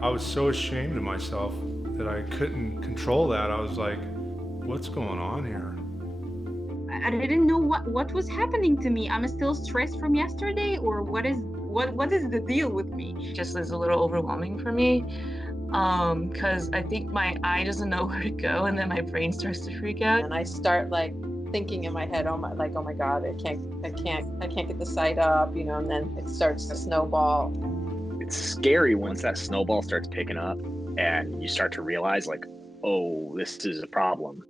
I was so ashamed of myself that I couldn't control that. I was like, what's going on here? I didn't know what was happening to me. I'm still stressed from yesterday, or what is the deal with me? Just is a little overwhelming for me, because I think my eye doesn't know where to go, and then my brain starts to freak out. And I start like thinking in my head, oh my God, I can't get the sight up, and then it starts to snowball. It's scary once that snowball starts picking up and you start to realize like, oh, this is a problem.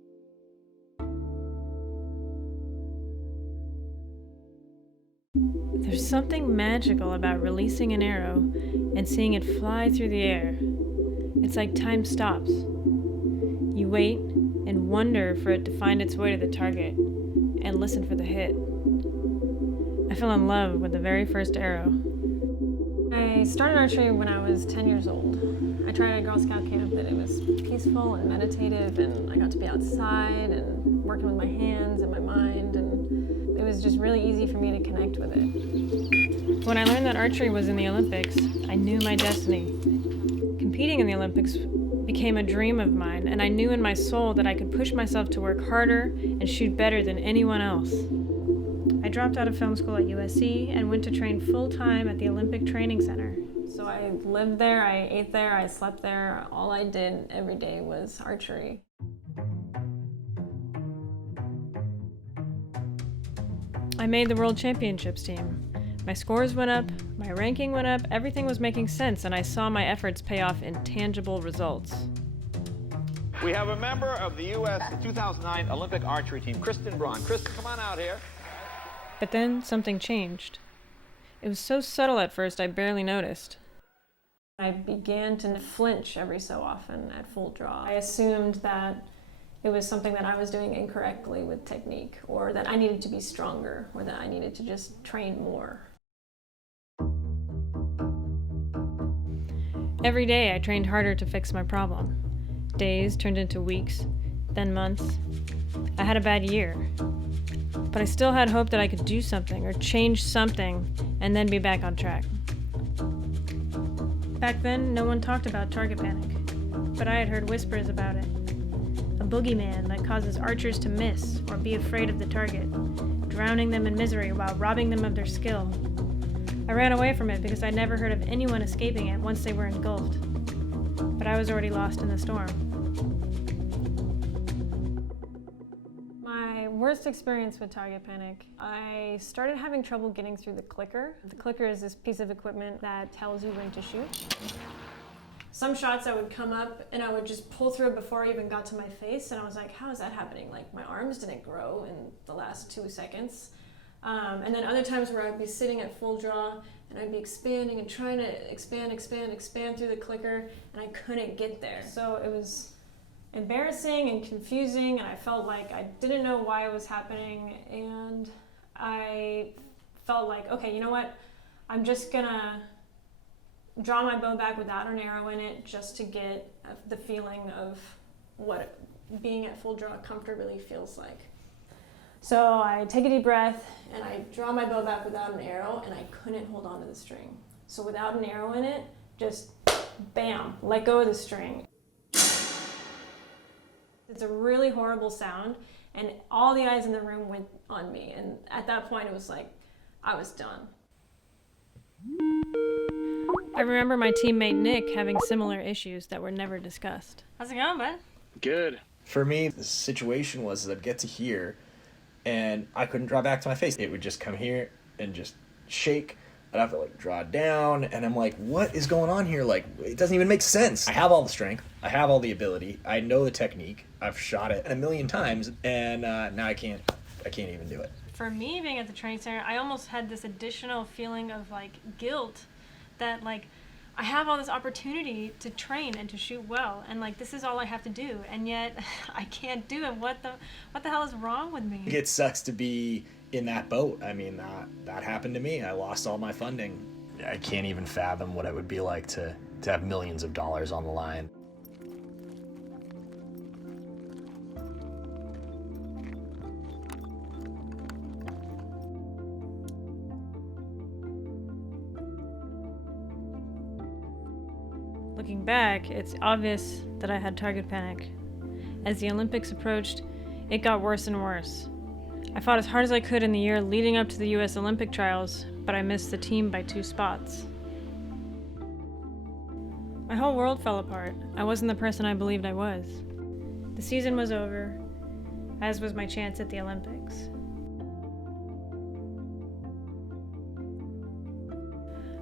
There's something magical about releasing an arrow and seeing it fly through the air. It's like time stops. You wait and wonder for it to find its way to the target and listen for the hit. I fell in love with the very first arrow. I started archery when I was 10 years old. I tried at a Girl Scout camp that it was peaceful and meditative, and I got to be outside and working with my hands and my mind, and it was just really easy for me to connect with it. When I learned that archery was in the Olympics, I knew my destiny. Competing in the Olympics became a dream of mine, and I knew in my soul that I could push myself to work harder and shoot better than anyone else. I dropped out of film school at USC and went to train full-time at the Olympic Training Center. So I lived there, I ate there, I slept there. All I did every day was archery. I made the World Championships team. My scores went up, my ranking went up, everything was making sense, and I saw my efforts pay off in tangible results. We have a member of the U.S. 2009 Olympic archery team, Madeleine Braun. Kristen, come on out here. But then something changed. It was so subtle at first I barely noticed. I began to flinch every so often at full draw. I assumed that it was something that I was doing incorrectly with technique, or that I needed to be stronger, or that I needed to just train more. Every day I trained harder to fix my problem. Days turned into weeks, then months. I had a bad year. But I still had hope that I could do something or change something and then be back on track. Back then, no one talked about target panic, but I had heard whispers about it. A boogeyman that causes archers to miss or be afraid of the target, drowning them in misery while robbing them of their skill. I ran away from it because I'd never heard of anyone escaping it once they were engulfed. But I was already lost in the storm. My worst experience with target panic, I started having trouble getting through the clicker. The clicker is this piece of equipment that tells you when to shoot. Some shots I would come up and I would just pull through it before I even got to my face, and I was like, how is that happening? Like, my arms didn't grow in the last 2 seconds. And then other times where I'd be sitting at full draw and I'd be expanding and trying to expand through the clicker, and I couldn't get there. So it was embarrassing and confusing, and I felt like I didn't know why it was happening, and I felt like, okay, you know what? I'm just gonna draw my bow back without an arrow in it just to get the feeling of what being at full draw comfortably feels like. So I take a deep breath and I draw my bow back without an arrow, and I couldn't hold on to the string. So without an arrow in it, just bam, let go of the string. It's a really horrible sound, and all the eyes in the room went on me, and at that point it was like, I was done. I remember my teammate Nick having similar issues that were never discussed. How's it going, bud? Good. For me, the situation was that I'd get to here, and I couldn't draw back to my face. It would just come here and just shake. I'd have to like draw down, and I'm like, what is going on here? Like, it doesn't even make sense. I have all the strength. I have all the ability. I know the technique. I've shot it a million times, and now I can't even do it. For me, being at the training center, I almost had this additional feeling of like guilt that like I have all this opportunity to train and to shoot well, and like this is all I have to do, and yet I can't do it. What the hell is wrong with me? It sucks to be in that boat. I mean, that happened to me. I lost all my funding. I can't even fathom what it would be like to have millions of dollars on the line. Looking back, it's obvious that I had target panic. As the Olympics approached, it got worse and worse. I fought as hard as I could in the year leading up to the US Olympic trials, but I missed the team by 2 spots. My whole world fell apart. I wasn't the person I believed I was. The season was over, as was my chance at the Olympics.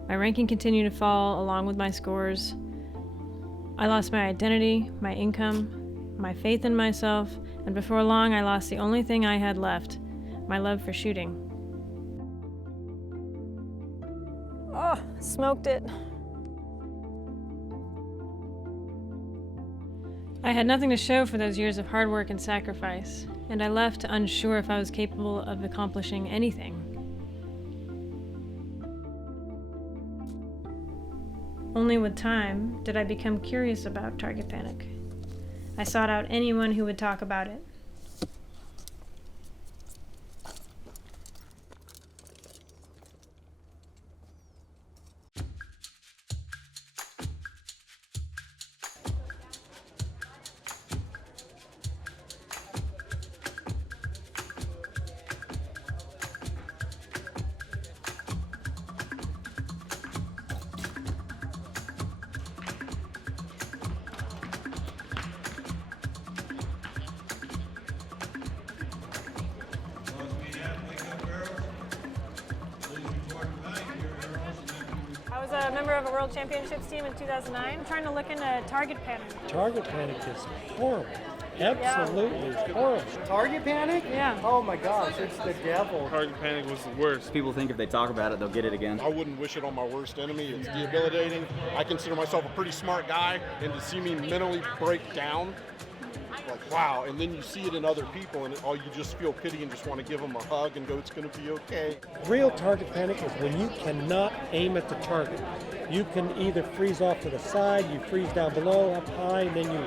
My ranking continued to fall along with my scores. I lost my identity, my income, my faith in myself, and before long I lost the only thing I had left, my love for shooting. Oh, smoked it. I had nothing to show for those years of hard work and sacrifice, and I left unsure if I was capable of accomplishing anything. Only with time did I become curious about target panic. I sought out anyone who would talk about it. I was a member of a World Championships team in 2009, trying to look into target panic. Target panic is horrible. Absolutely horrible. Target panic? Yeah. Oh my gosh, it's the devil. Target panic was the worst. People think if they talk about it, they'll get it again. I wouldn't wish it on my worst enemy. It's debilitating. I consider myself a pretty smart guy, and to see me mentally break down, like, wow. And then you see it in other people, and you just feel pity and just want to give them a hug and go, it's going to be okay. Real target panic is when you cannot aim at the target. You can either freeze off to the side, you freeze down below, up high, and then you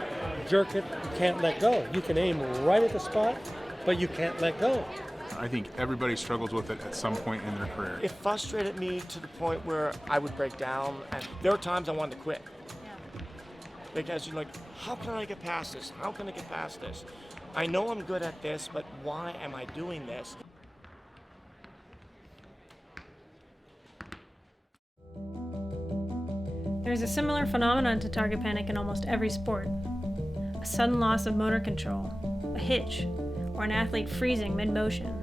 jerk it. You can't let go. You can aim right at the spot, but you can't let go. I think everybody struggles with it at some point in their career. It frustrated me to the point where I would break down, and there were times I wanted to quit. Because you're like, how can I get past this? How can I get past this? I know I'm good at this, but why am I doing this? There's a similar phenomenon to target panic in almost every sport. A sudden loss of motor control, a hitch, or an athlete freezing mid-motion.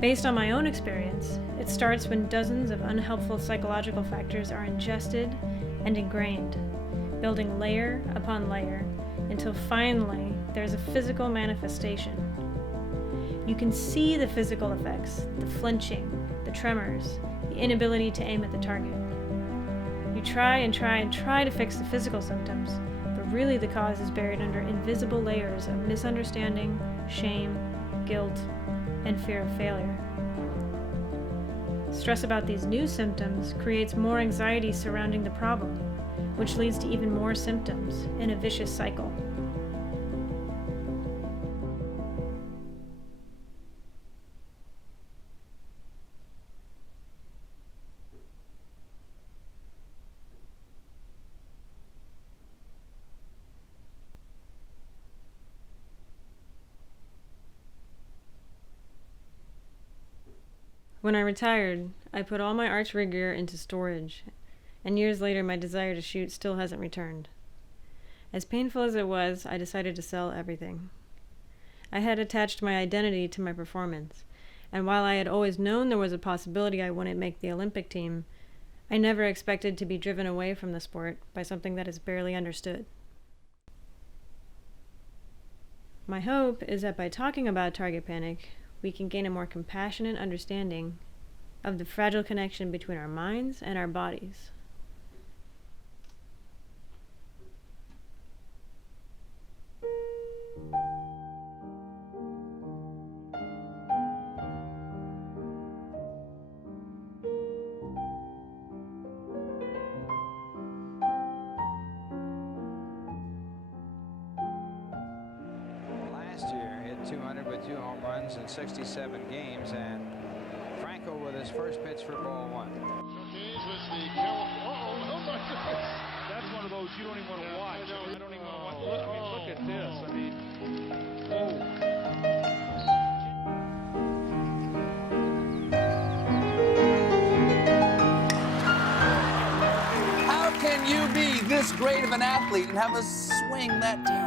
Based on my own experience, it starts when dozens of unhelpful psychological factors are ingested and ingrained, building layer upon layer, until finally there's a physical manifestation. You can see the physical effects, the flinching, the tremors, the inability to aim at the target. You try and try and try to fix the physical symptoms, but really the cause is buried under invisible layers of misunderstanding, shame, guilt, and fear of failure. Stress about these new symptoms creates more anxiety surrounding the problem, which leads to even more symptoms in a vicious cycle. When I retired, I put all my archery gear into storage, and years later my desire to shoot still hasn't returned. As painful as it was, I decided to sell everything. I had attached my identity to my performance, and while I had always known there was a possibility I wouldn't make the Olympic team, I never expected to be driven away from the sport by something that is barely understood. My hope is that by talking about target panic, we can gain a more compassionate understanding of the fragile connection between our minds and our bodies. 200 with 2 home runs in 67 games, and Franco with his first pitch for ball 1. That's one of those you don't even want to watch. I don't even want to watch. Look at this. I mean, How can you be this great of an athlete and have a swing that terrible?